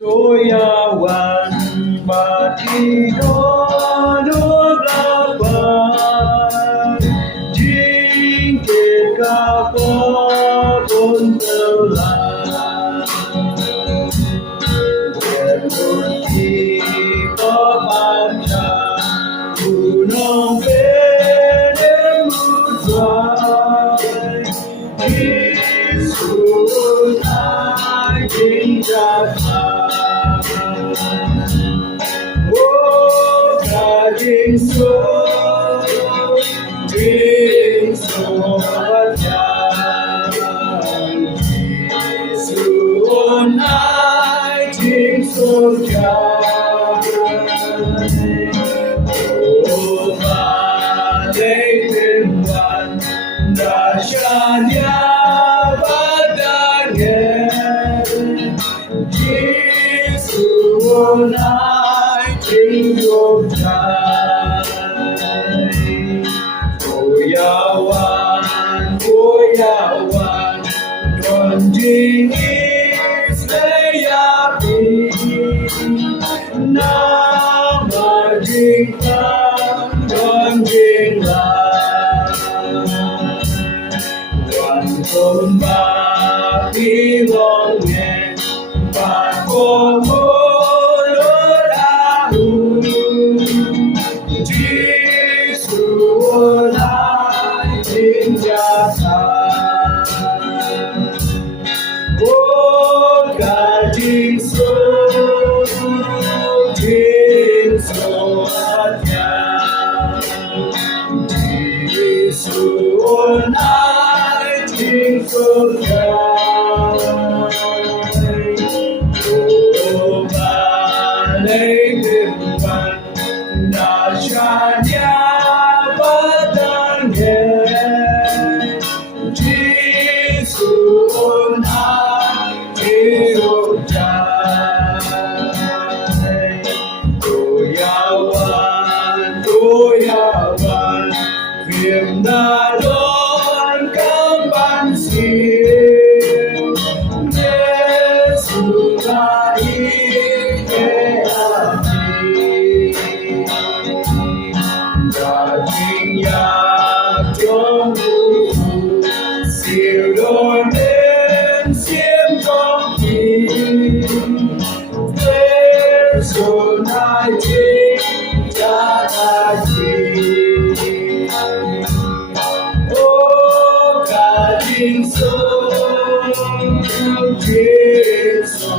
Joyawan Batino Nuglapan Jingkit Kapot Untelan Bermuti Pemanca Gunung Penemutuai Isunai Jinjata Oh, Gading So, Ding So, Suonai Ding So, Oh, Malay Timwan, Dashanya Badangen, Jisuonai Ding So, Goyawan, Goyawan, Don Jing is Layapi, Nama Jing Don Jing Wan Kon Ba Pi Long Yen, Ba Ko Mo Lo La Hu, Jisuonai Jing Jata. Oh, Gading So, Jing So, Jisuonai Jing So, Oh, Malay Timban, Dashanya Badangen, Jisuonai Goyawan, Goyawan, Viêm Na Đón Cam Ban Siêu, Giê-xu Ta Ý Kê A Di, Đà Trinh Nhạc Trong Vũ Trụ, Siêu Đôi Nên Xiêm Trong Kỳ, Giê-xu-nai Jing Jata Ji. Oh, Gading So, Jing So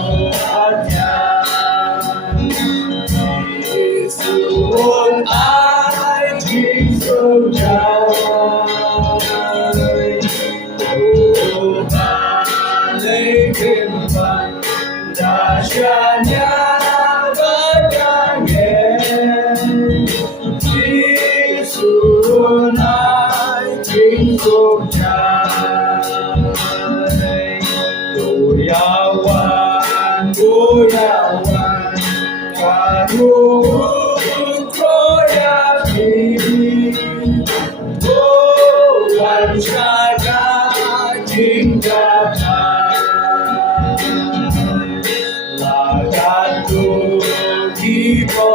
Atyan, Jisuonai Jing So Jai. Oh, Malay Timban, Dashanya Badangen, Jisuonai Jing So Jai. Goyawan, Goyawan, Karuhun Koyapi, Oh, Wancana Jing Jata, Lagatu Kipo